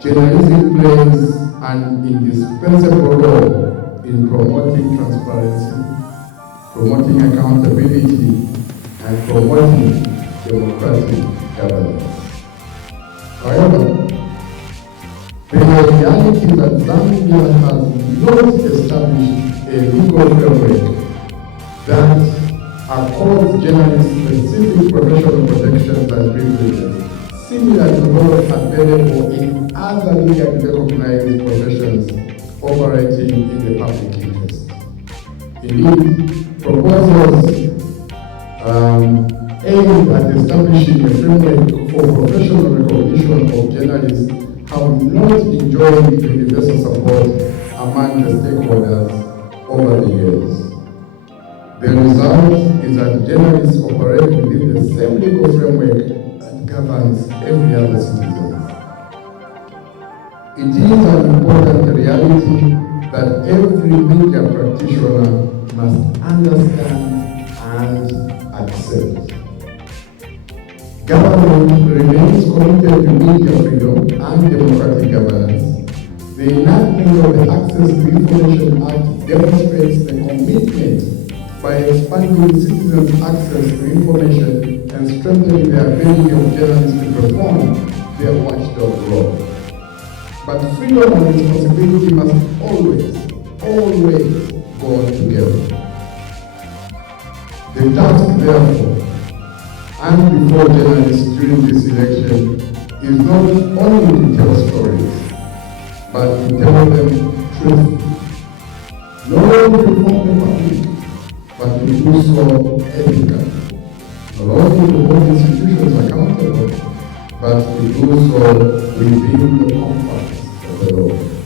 Journalism plays an indispensable role in promoting transparency, promoting accountability, and promoting democratic governance. However, the reality that Zambia has not established a legal framework that accords journalists specific professional protections and privileges, similar to those available in other legally recognized professions operating in the public interest. Indeed, proposals aimed at establishing a framework for professional recognition of journalists have not enjoyed universal support among the stakeholders over the years. The result is that journalists operate within the same legal framework that governs every other citizen. It is an important reality that every media practitioner must understand and accept. Government remains committed to media freedom and democratic governance. The enactment of the Access to Information Act demonstrates the commitment by expanding citizens' access to information and strengthening the ability of journalists to perform their watchdog role. But freedom and responsibility must always go together. The task, therefore, and before journalists during this election is not only to tell stories, but to tell them truth. Not only to inform the public, but to do so ethically. Not only to hold institutions accountable, but to do so within the confines of the law.